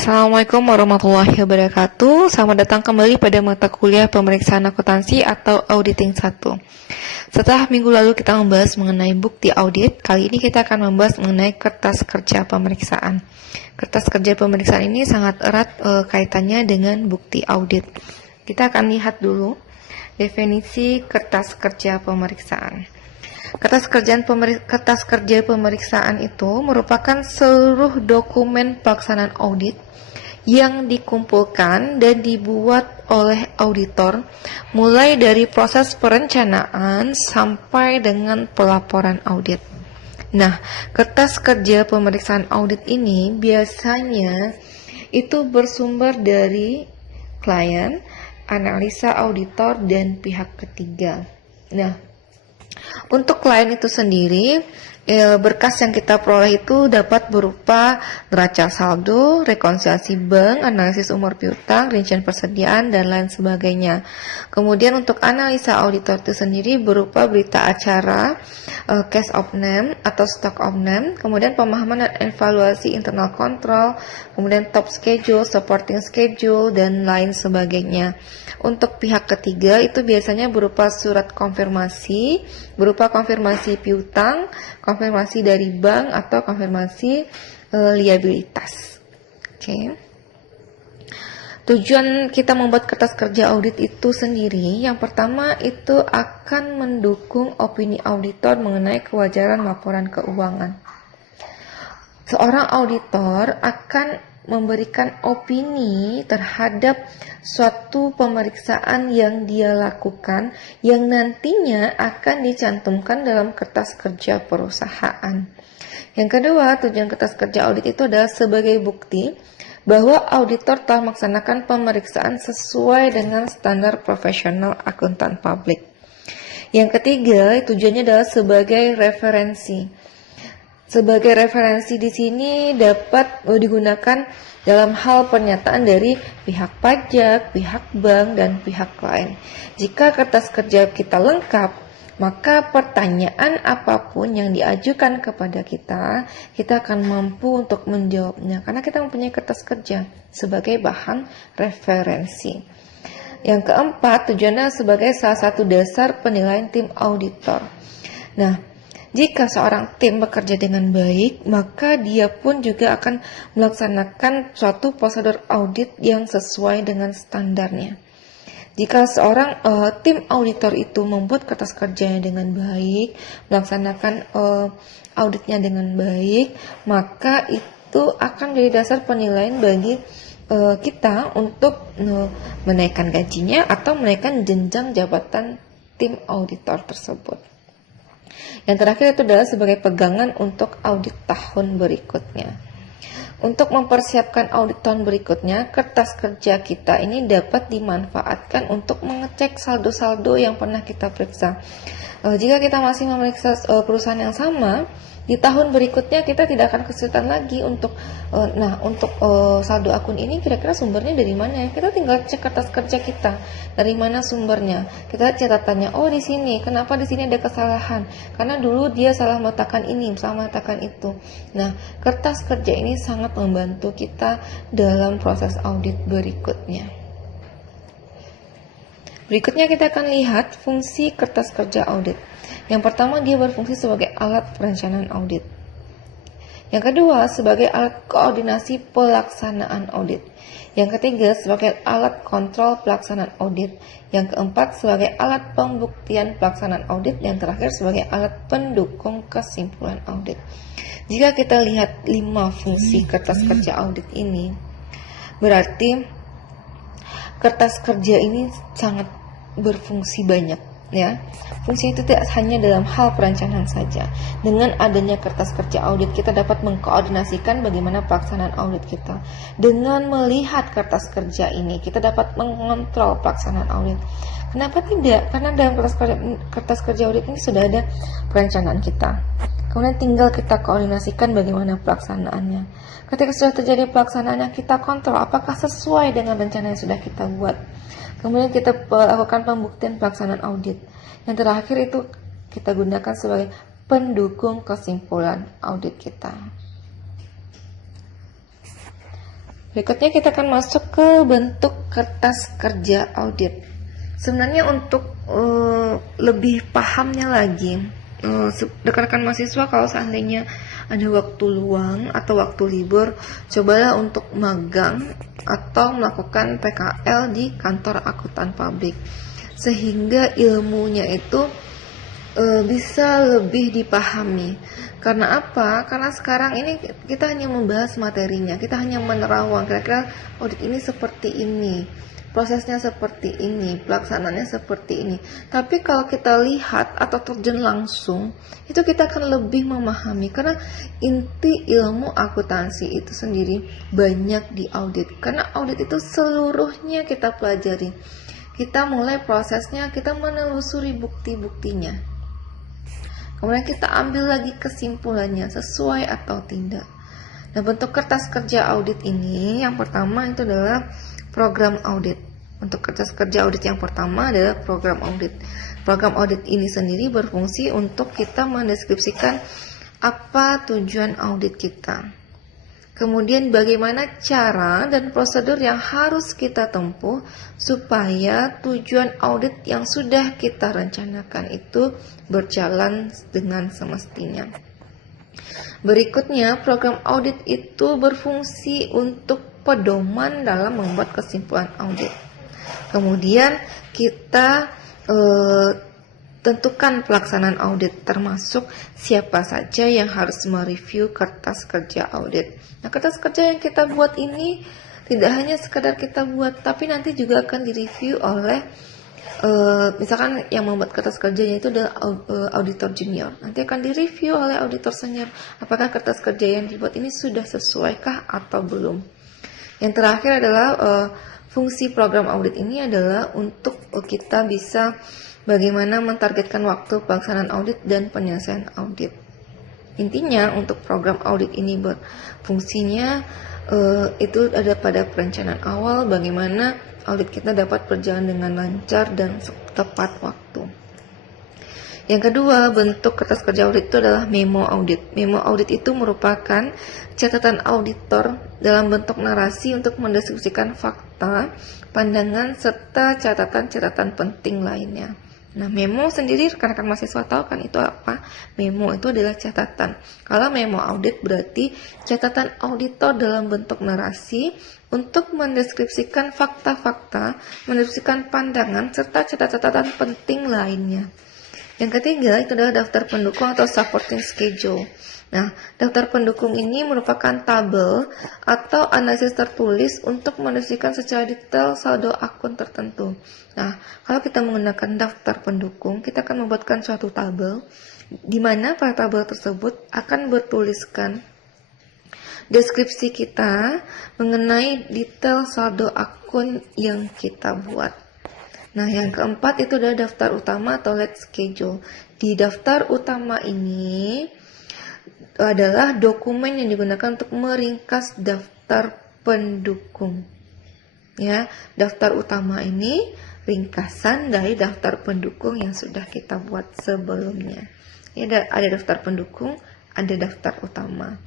Assalamualaikum warahmatullahi wabarakatuh. Selamat datang kembali pada mata kuliah pemeriksaan akuntansi atau auditing 1. Setelah minggu lalu kita membahas mengenai bukti audit, kali ini kita akan membahas mengenai kertas kerja pemeriksaan. Kertas kerja pemeriksaan ini sangat erat kaitannya dengan bukti audit. Kita akan lihat dulu definisi kertas kerja pemeriksaan. Kertas kerja pemeriksaan itu merupakan seluruh dokumen pelaksanaan audit yang dikumpulkan dan dibuat oleh auditor mulai dari proses perencanaan sampai dengan pelaporan audit. Nah, kertas kerja pemeriksaan audit ini biasanya itu bersumber dari klien, analisa auditor, dan pihak ketiga. Nah, untuk klien itu sendiri, berkas yang kita peroleh itu dapat berupa neraca saldo, rekonsiliasi bank, analisis umur piutang, rincian persediaan, dan lain sebagainya. Kemudian untuk analisa auditor itu sendiri berupa berita acara, case of name atau stock of name, kemudian pemahaman dan evaluasi internal control, kemudian top schedule, supporting schedule, dan lain sebagainya. Untuk pihak ketiga itu biasanya berupa surat konfirmasi, berupa konfirmasi piutang, konfirmasi dari bank, atau konfirmasi liabilitas. Oke. Tujuan kita membuat kertas kerja audit itu sendiri, yang pertama itu akan mendukung opini auditor mengenai kewajaran laporan keuangan. Seorang auditor akan memberikan opini terhadap suatu pemeriksaan yang dia lakukan yang nantinya akan dicantumkan dalam kertas kerja perusahaan. Yang kedua, tujuan kertas kerja audit itu adalah sebagai bukti bahwa auditor telah melaksanakan pemeriksaan sesuai dengan standar profesional akuntan publik. Yang ketiga, tujuannya adalah sebagai referensi. Sebagai referensi di sini dapat digunakan dalam hal pernyataan dari pihak pajak, pihak bank, dan pihak klien. Jika kertas kerja kita lengkap, maka pertanyaan apapun yang diajukan kepada kita akan mampu untuk menjawabnya karena kita mempunyai kertas kerja sebagai bahan referensi. Yang keempat, tujuannya sebagai salah satu dasar penilaian tim auditor. Nah, jika seorang tim bekerja dengan baik, maka dia pun juga akan melaksanakan suatu prosedur audit yang sesuai dengan standarnya. Jika seorang tim auditor itu membuat kertas kerjanya dengan baik, melaksanakan auditnya dengan baik, maka itu akan jadi dasar penilaian bagi kita untuk menaikkan gajinya atau menaikkan jenjang jabatan tim auditor tersebut. Yang terakhir itu adalah sebagai pegangan untuk audit tahun berikutnya. Untuk mempersiapkan audit tahun berikutnya, kertas kerja kita ini dapat dimanfaatkan untuk mengecek saldo-saldo yang pernah kita periksa. Jika kita masih memeriksa perusahaan yang sama, di tahun berikutnya kita tidak akan kesulitan lagi untuk saldo akun ini kira-kira sumbernya dari mana ya? Kita tinggal cek kertas kerja kita dari mana sumbernya. Kita catatannya, oh di sini. Kenapa di sini ada kesalahan? Karena dulu dia salah meletakkan ini, salah meletakkan itu. Nah, kertas kerja ini sangat membantu kita dalam proses audit berikutnya. Berikutnya kita akan lihat fungsi kertas kerja audit. Yang pertama, dia berfungsi sebagai alat perencanaan audit. Yang kedua, sebagai alat koordinasi pelaksanaan audit. Yang ketiga, sebagai alat kontrol pelaksanaan audit. Yang keempat, sebagai alat pembuktian pelaksanaan audit. Yang terakhir, sebagai alat pendukung kesimpulan audit. Jika kita lihat 5 fungsi kertas kerja audit ini, berarti kertas kerja ini sangat berfungsi banyak. Ya, fungsi itu tidak hanya dalam hal perencanaan saja. Dengan adanya kertas kerja audit, kita dapat mengkoordinasikan bagaimana pelaksanaan audit kita. Dengan melihat kertas kerja ini, kita dapat mengontrol pelaksanaan audit. Kenapa tidak? Karena dalam kertas kerja audit ini sudah ada perencanaan kita. Kemudian tinggal kita koordinasikan bagaimana pelaksanaannya. Ketika sudah terjadi pelaksanaannya, kita kontrol apakah sesuai dengan rencana yang sudah kita buat. Kemudian kita lakukan pembuktian pelaksanaan audit. Yang terakhir itu kita gunakan sebagai pendukung kesimpulan audit kita. Berikutnya kita akan masuk ke bentuk kertas kerja audit. Sebenarnya untuk lebih pahamnya lagi, rekan-rekan mahasiswa kalau seandainya ada waktu luang atau waktu libur, cobalah untuk magang atau melakukan PKL di kantor akuntan publik, sehingga ilmunya itu bisa lebih dipahami. Karena apa? Karena sekarang ini kita hanya membahas materinya, kita hanya menerawang kira-kira audit ini seperti ini, prosesnya seperti ini, pelaksanaannya seperti ini. Tapi kalau kita lihat atau terjun langsung, itu kita akan lebih memahami, karena inti ilmu akuntansi itu sendiri banyak di audit. Karena audit itu seluruhnya kita pelajari. Kita mulai prosesnya, kita menelusuri bukti-buktinya. Kemudian kita ambil lagi kesimpulannya, sesuai atau tidak. Nah, bentuk kertas kerja audit ini, yang pertama itu adalah program audit. Untuk kertas kerja audit yang pertama adalah program audit. Program audit ini sendiri berfungsi untuk kita mendeskripsikan apa tujuan audit kita. Kemudian bagaimana cara dan prosedur yang harus kita tempuh supaya tujuan audit yang sudah kita rencanakan itu berjalan dengan semestinya. Berikutnya, program audit itu berfungsi untuk pedoman dalam membuat kesimpulan audit. Kemudian kita tentukan pelaksanaan audit, termasuk siapa saja yang harus mereview kertas kerja audit. Nah, kertas kerja yang kita buat ini tidak hanya sekadar kita buat, tapi nanti juga akan direview oleh misalkan yang membuat kertas kerjanya itu adalah auditor junior. Nanti akan direview oleh auditor senior, apakah kertas kerja yang dibuat ini sudah sesuaikah atau belum. Yang terakhir adalah fungsi program audit ini adalah untuk kita bisa bagaimana mentargetkan waktu pelaksanaan audit dan penyelesaian audit. Intinya untuk program audit ini berfungsinya itu ada pada perencanaan awal, bagaimana audit kita dapat berjalan dengan lancar dan tepat waktu. Yang kedua, bentuk kertas kerja audit itu adalah memo audit. Memo audit itu merupakan catatan auditor dalam bentuk narasi untuk mendeskripsikan fakta, pandangan, serta catatan-catatan penting lainnya. Nah, memo sendiri rekan-rekan mahasiswa tahu kan itu apa? Memo itu adalah catatan. Kalau memo audit berarti catatan auditor dalam bentuk narasi untuk mendeskripsikan fakta-fakta, mendeskripsikan pandangan, serta catatan-catatan penting lainnya. Yang ketiga itu adalah daftar pendukung atau supporting schedule. Nah, daftar pendukung ini merupakan tabel atau analisis tertulis untuk mendeskripsikan secara detail saldo akun tertentu. Nah, kalau kita menggunakan daftar pendukung, kita akan membuatkan suatu tabel di mana pada tabel tersebut akan bertuliskan deskripsi kita mengenai detail saldo akun yang kita buat. Nah, yang keempat itu adalah daftar utama atau lead schedule. Di daftar utama ini adalah dokumen yang digunakan untuk meringkas daftar pendukung. Ya, daftar utama ini ringkasan dari daftar pendukung yang sudah kita buat sebelumnya. Ya, ada daftar pendukung, ada daftar utama.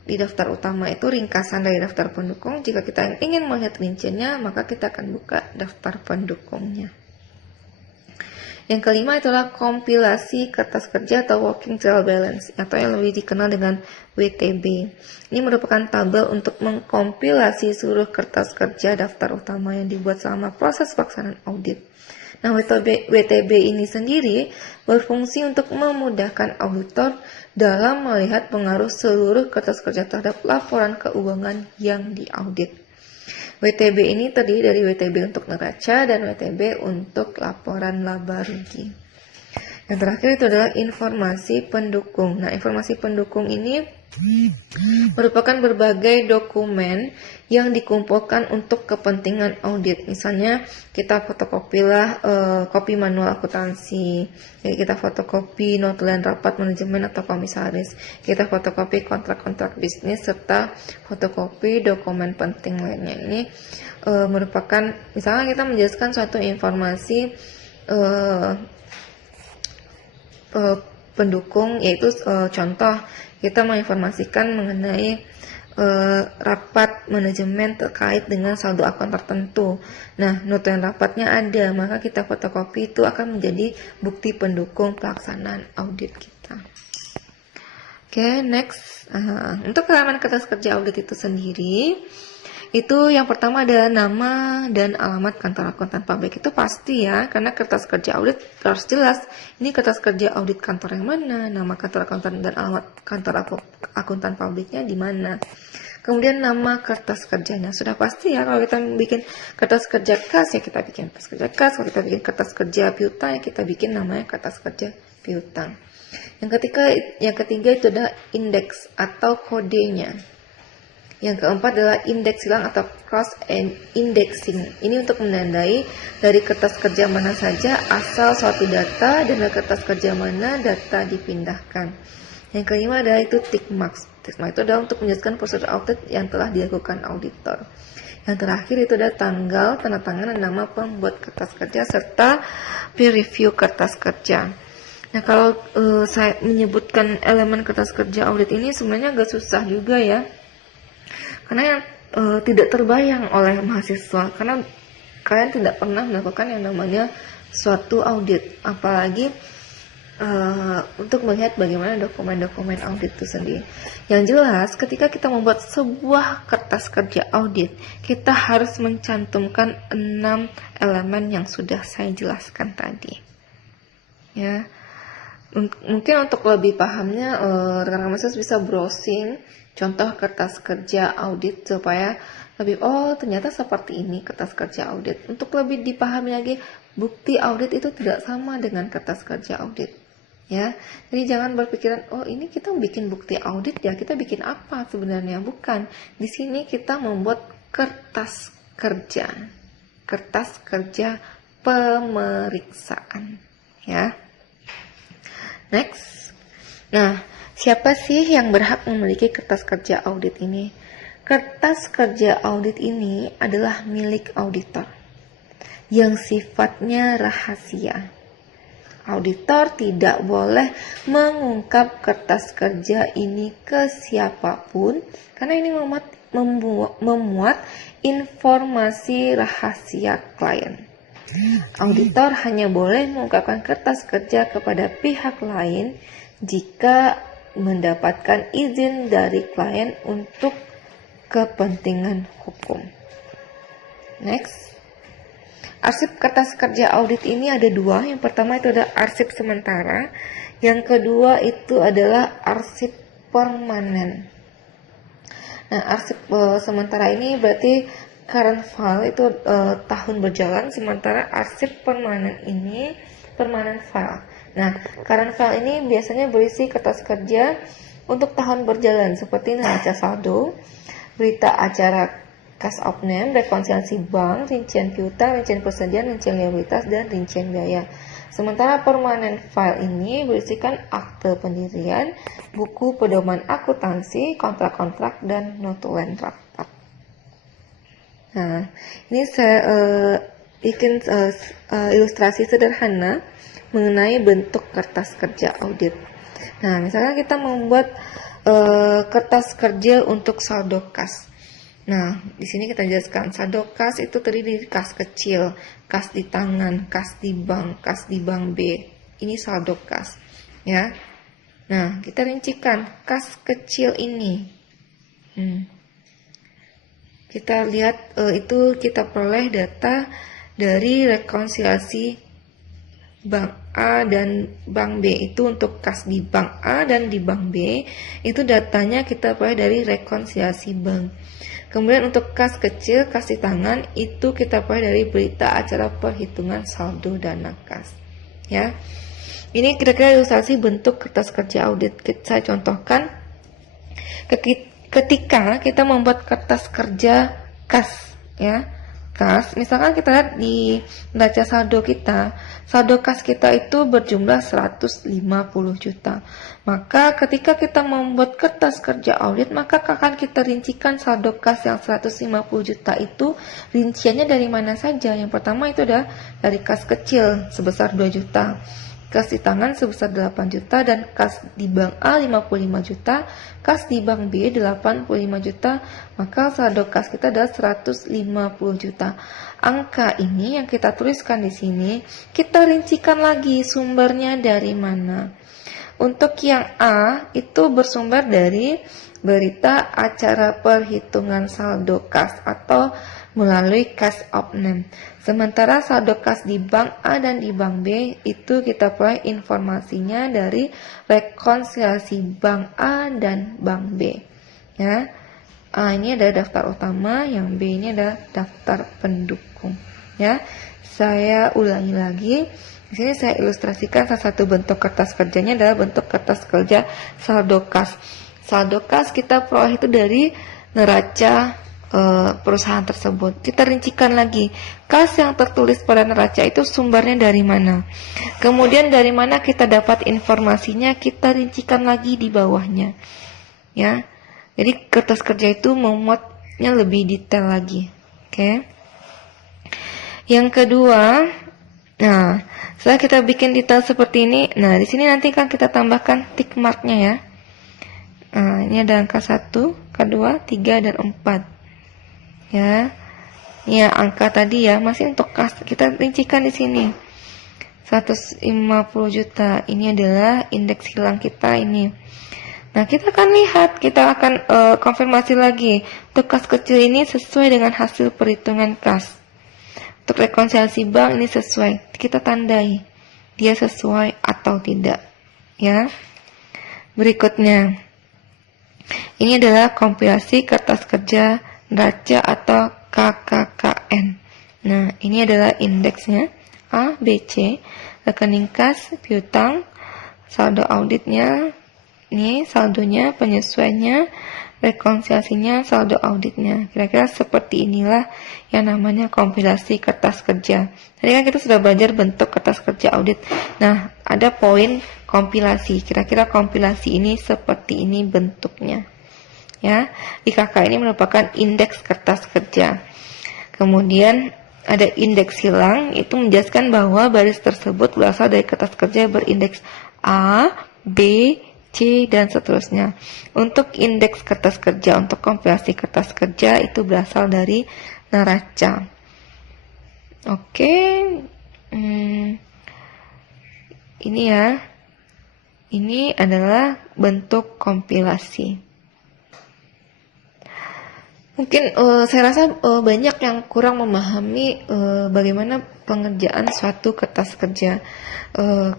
Di daftar utama itu ringkasan dari daftar pendukung. Jika kita ingin melihat rinciannya, maka kita akan buka daftar pendukungnya. Yang kelima itulah kompilasi kertas kerja atau working trial balance atau yang lebih dikenal dengan WTB. Ini merupakan tabel untuk mengkompilasi seluruh kertas kerja daftar utama yang dibuat selama proses pelaksanaan audit. Nah, WTB ini sendiri berfungsi untuk memudahkan auditor dalam melihat pengaruh seluruh kertas kerja terhadap laporan keuangan yang diaudit. WTB ini terdiri dari WTB untuk neraca dan WTB untuk laporan laba rugi. Yang terakhir itu adalah informasi pendukung. Nah, informasi pendukung ini merupakan berbagai dokumen yang dikumpulkan untuk kepentingan audit. Misalnya kita fotokopilah kopi manual akuntansi, kita fotokopi notulen rapat manajemen atau komisaris, kita fotokopi kontrak-kontrak bisnis serta fotokopi dokumen penting lainnya. Ini merupakan misalnya kita menjelaskan suatu informasi pendukung, yaitu contoh kita menginformasikan mengenai rapat manajemen terkait dengan saldo akun tertentu. Nah, notulen rapatnya ada, maka kita fotokopi, itu akan menjadi bukti pendukung pelaksanaan audit kita. Oke, next. Untuk halaman kertas kerja audit itu sendiri, itu yang pertama ada nama dan alamat kantor akuntan publik. Itu pasti ya, karena kertas kerja audit harus jelas. Ini kertas kerja audit kantor yang mana, nama kantor akuntan dan alamat kantor akuntan publiknya di mana. Kemudian nama kertas kerjanya. Sudah pasti ya, kalau kita bikin kertas kerja kas ya kita bikin kertas kerja kas. Kalau kita bikin kertas kerja piutang ya kita bikin namanya kertas kerja piutang. Yang ketiga itu adalah indeks atau kodenya. Yang keempat adalah indeks silang atau cross indexing. Ini untuk menandai dari kertas kerja mana saja asal suatu data dan dari kertas kerja mana data dipindahkan. Yang kelima adalah itu tick marks. Tick marks itu adalah untuk menjelaskan prosedur audit yang telah dilakukan auditor. Yang terakhir itu adalah tanggal, tanda tangan, dan nama pembuat kertas kerja serta peer review kertas kerja. Nah, kalau saya menyebutkan elemen kertas kerja audit ini sebenarnya agak susah juga ya. Karena tidak terbayang oleh mahasiswa, karena kalian tidak pernah melakukan yang namanya suatu audit, apalagi untuk melihat bagaimana dokumen-dokumen audit itu sendiri. Yang jelas, ketika kita membuat sebuah kertas kerja audit, kita harus mencantumkan 6 elemen yang sudah saya jelaskan tadi. Ya, mungkin untuk lebih pahamnya, rekan-rekan mahasiswa bisa browsing contoh kertas kerja audit supaya lebih, oh ternyata seperti ini kertas kerja audit. Untuk lebih dipahami lagi, bukti audit itu tidak sama dengan kertas kerja audit. Ya, jadi jangan berpikiran, oh ini kita bikin bukti audit ya, kita bikin apa sebenarnya? Bukan. Di sini kita membuat kertas kerja pemeriksaan. Ya. Next. Nah, siapa sih yang berhak memiliki kertas kerja audit ini? Kertas kerja audit ini adalah milik auditor yang sifatnya rahasia. Auditor tidak boleh mengungkap kertas kerja ini ke siapapun karena ini memuat informasi rahasia klien. Auditor hanya boleh mengungkapkan kertas kerja kepada pihak lain jika mendapatkan izin dari klien untuk kepentingan hukum. Next. Arsip kertas kerja audit ini ada 2. Yang pertama itu adalah arsip sementara. Yang kedua itu adalah arsip permanen. Nah, arsip sementara ini berarti current file itu tahun berjalan, sementara arsip permanen ini permanent file. Nah, current file ini biasanya berisi kertas kerja untuk tahun berjalan seperti neraca saldo, berita acara cash of name, rekonsiliasi bank, rincian piutang, rincian persediaan, rincian liabilitas, dan rincian biaya. Sementara permanent file ini berisikan akte pendirian, buku pedoman akuntansi, kontrak-kontrak, dan notulen rapat. Nah, ini saya bikin ilustrasi sederhana mengenai bentuk kertas kerja audit. Nah, misalnya kita membuat kertas kerja untuk saldo kas. Nah, di sini kita jelaskan saldo kas itu terdiri dari kas kecil, kas di tangan, kas di bank B. Ini saldo kas, ya. Nah, kita rincikan kas kecil ini. Kita lihat itu kita peroleh data dari rekonsiliasi bank A dan bank B. Itu untuk kas di bank A dan di bank B, itu datanya kita peroleh dari rekonsiliasi bank. Kemudian untuk kas kecil, kas di tangan, itu kita peroleh dari berita acara perhitungan saldo dana kas. Ya, ini kira-kira ilustrasi bentuk kertas kerja audit. Saya contohkan, ketika kita membuat kertas kerja kas, ya, kas, misalkan kita lihat di neraca saldo kita, saldo kas kita itu berjumlah 150 juta. Maka ketika kita membuat kertas kerja audit, maka akan kita rincikan saldo kas yang 150 juta itu rinciannya dari mana saja. Yang pertama itu adalah dari kas kecil sebesar 2 juta. kas di tangan sebesar 8 juta, dan kas di bank A 55 juta, kas di bank B 85 juta, maka saldo kas kita adalah 150 juta. Angka ini yang kita tuliskan di sini, kita rincikan lagi sumbernya dari mana. Untuk yang A itu bersumber dari berita acara perhitungan saldo kas atau melalui cash of name. Sementara saldo kas di bank A dan di bank B itu kita peroleh informasinya dari rekonsiliasi bank A dan bank B. Ya, A ini adalah daftar utama, yang B ini adalah daftar pendukung. Ya, saya ulangi lagi. Di sini saya ilustrasikan salah satu bentuk kertas kerjanya adalah bentuk kertas kerja saldo kas. Saldo kas kita peroleh itu dari neraca perusahaan tersebut. Kita rincikan lagi, kas yang tertulis pada neraca itu sumbernya dari mana. Kemudian dari mana kita dapat informasinya, kita rincikan lagi di bawahnya. Ya, jadi kertas kerja itu memuatnya lebih detail lagi. Oke. Yang kedua, nah, setelah kita bikin detail seperti ini, nah di sini nanti kan kita tambahkan tick marknya ya. Nah, ini ada angka 1, angka 2, 3, dan 4. Ya, ya angka tadi ya, masih untuk kas. Kita rincikan di sini. 150 juta, ini adalah indeks hilang kita ini. Nah, kita akan lihat, kita akan konfirmasi lagi. Untuk kas kecil ini sesuai dengan hasil perhitungan kas. Untuk rekonsiliasi bank ini sesuai, kita tandai dia sesuai atau tidak. Ya. Berikutnya, ini adalah kompilasi kertas kerja neraca atau KKKN. Nah, ini adalah indeksnya A, B, C, rekening kas, piutang, saldo auditnya, ini saldonya, penyesuaiannya, rekonsiliasinya, saldo auditnya. Kira-kira seperti inilah yang namanya kompilasi kertas kerja. Tadi kan kita sudah belajar bentuk kertas kerja audit. Nah, ada poin kompilasi. Kira-kira kompilasi ini seperti ini bentuknya. Ya, IKK ini merupakan indeks kertas kerja. Kemudian ada indeks hilang, itu menjelaskan bahwa baris tersebut berasal dari kertas kerja berindeks A, B, C, dan seterusnya. Untuk indeks kertas kerja, untuk kompilasi kertas kerja itu berasal dari neraca. Oke, ini ya, ini adalah bentuk kompilasi. Mungkin saya rasa banyak yang kurang memahami bagaimana pengerjaan suatu kertas kerja.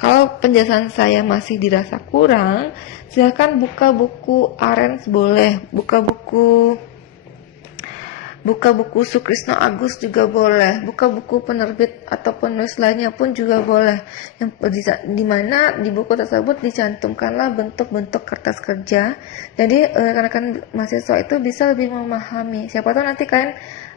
Kalau penjelasan saya masih dirasa kurang, silakan buka buku Arens boleh, buka buku Sukrisno Agus juga boleh, buka buku penerbit atau penulis lainnya pun juga boleh. Yang di mana di buku tersebut dicantumkanlah bentuk-bentuk kertas kerja. Jadi rekan-rekan mahasiswa itu bisa lebih memahami. Siapa tahu nanti kalian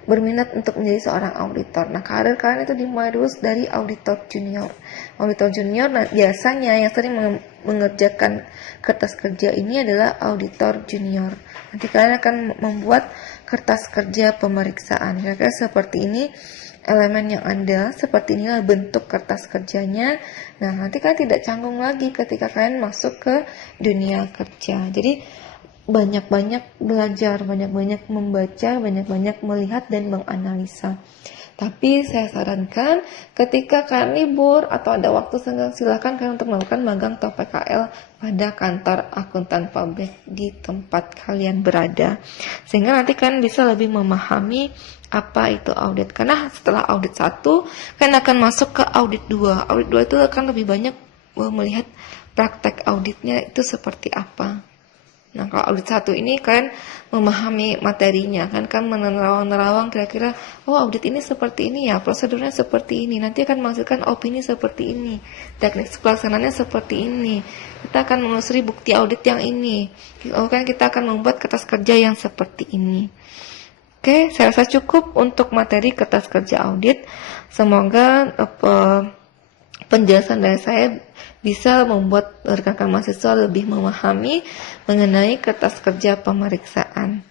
berminat untuk menjadi seorang auditor. Nah, karir kalian itu dimulai dulu dari auditor junior. Auditor junior, nah, biasanya yang sering mengerjakan kertas kerja ini adalah auditor junior. Nanti kalian akan membuat kertas kerja pemeriksaan. Kira-kira seperti ini elemen yang ada, seperti inilah bentuk kertas kerjanya. Nah, nanti kalian tidak canggung lagi ketika kalian masuk ke dunia kerja. Jadi banyak-banyak belajar, banyak-banyak membaca, banyak-banyak melihat dan menganalisa. Tapi saya sarankan ketika kalian libur atau ada waktu senggang, silakan kalian untuk melakukan magang atau PKL pada kantor akuntan publik di tempat kalian berada. Sehingga nanti kalian bisa lebih memahami apa itu audit. Karena setelah audit 1, kalian akan masuk ke audit 2. Audit 2 itu akan lebih banyak melihat praktek auditnya itu seperti apa. Nah, kalau audit 1 ini kalian memahami materinya, kan menerawang-nerawang kira-kira, oh audit ini seperti ini ya, prosedurnya seperti ini, nanti akan menghasilkan opini seperti ini, teknik pelaksanaannya seperti ini, kita akan menelusuri bukti audit yang ini, kan kita akan membuat kertas kerja yang seperti ini. Oke, saya rasa cukup untuk materi kertas kerja audit. Semoga penjelasan dari saya bisa membuat rekan-rekan mahasiswa lebih memahami mengenai kertas kerja pemeriksaan.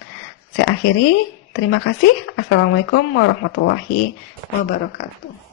Saya akhiri, terima kasih. Assalamualaikum warahmatullahi wabarakatuh.